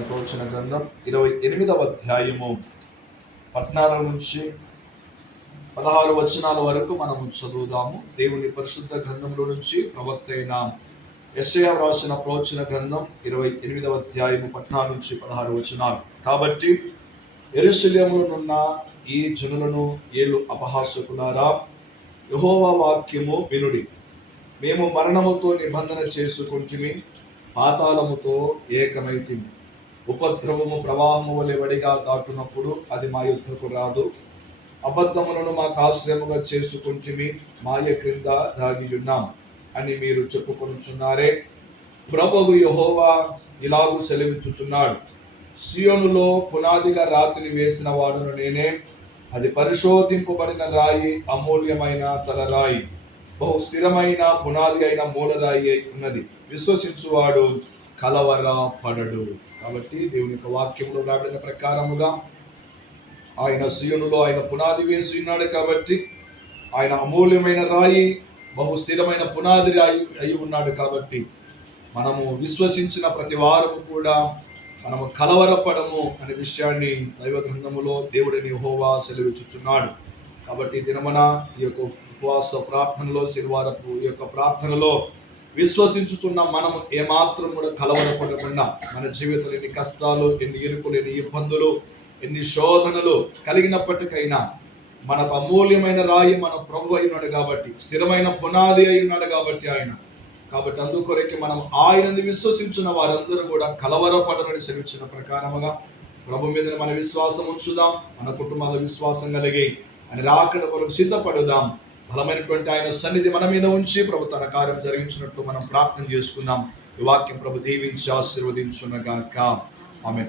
ప్రవచన గ్రంథం 28వ అధ్యాయము 14 నుంచి 16 వచనాల వరకు మనము చదువుదాము. దేవుని పరిశుద్ధ గ్రంథంలో నుంచి ప్రవక్త అయిన యెషయా వ్రాసిన ప్రవచన గ్రంథం 28వ అధ్యాయము 14 నుంచి 16 వచనాలు. కాబట్టి యెరూషలేములోనున్న ఈ జనులను ఏలు అపహాసకులారా, యెహోవా వాక్యము వినుడి. మేము మరణముతో నిబంధన చేసుకొంటిమి, పాతాళముతో ఏకమైతిమి. ఉపద్రవము ప్రవాహము వలె వడిగా దాటునప్పుడు అది మా యుద్ధకు రాదు. అబద్ధములను మాకు ఆశ్రయముగా చేసుకుంటుమి, మాయ క్రింద దాగియున్నాం అని మీరు చెప్పుకొనుచున్నారే. ప్రభువు యెహోవా ఇలాగు సెలవిచ్చుచున్నాడు, సియోనులో పునాదిగా రాతిని వేసిన వాడును నేనే. అది పరిశోధింపబడిన రాయి, అమూల్యమైన తలరాయి, బహు స్థిరమైన పునాది అయిన మూలరాయి అయి ఉన్నది. విశ్వసించువాడు కలవర పడడు. కాబట్టి దేవుని యొక్క వాక్యంలో రాబడిన ప్రకారముగా ఆయన సియోనులో ఆయన పునాది వేసి ఉన్నాడు. కాబట్టి ఆయన అమూల్యమైన రాయి, బహు స్థిరమైన పునాది రాయి అయి ఉన్నాడు. కాబట్టి మనము విశ్వసించిన ప్రతి వారము కూడా మనము కలవరపడము అనే విషయాన్ని దైవ గ్రంథములో దేవుడిని యెహోవా సెలవిచ్చుచున్నాడు. కాబట్టి దినమన ఈ యొక్క ఉపవాస ప్రార్థనలో, శనివారపు ఈ యొక్క ప్రార్థనలో విశ్వసించుతున్న మనము ఏమాత్రం కూడా కలవరపడకుండా, మన జీవితంలో ఎన్ని కష్టాలు, ఎన్ని ఇరుకులు, ఎన్ని ఇబ్బందులు, ఎన్ని శోధనలు కలిగినప్పటికైనా మనకు అమూల్యమైన రాయి మన ప్రభు అయినాడు. కాబట్టి స్థిరమైన పునాది అయి ఉన్నాడు. కాబట్టి అందుకొరకే మనం ఆయనని విశ్వసించిన వారందరూ కూడా కలవరపడమని సెలవిచ్చిన ప్రకారముగా ప్రభు మీద మన విశ్వాసం ఉంచుదాం. మన కుటుంబాల విశ్వాసం కలిగి ఆయన రాకడ కొరకు సిద్ధపడుదాం. బలమైనటువంటి ఆయన సన్నిధి మన మీద ఉంచి ప్రభు తన కార్యం జరిగించినట్లు మనం ప్రార్థన చేసుకుందాం. ఈ వాక్యం ప్రభు దీవించి ఆశీర్వదించునగాక. ఆమేన్.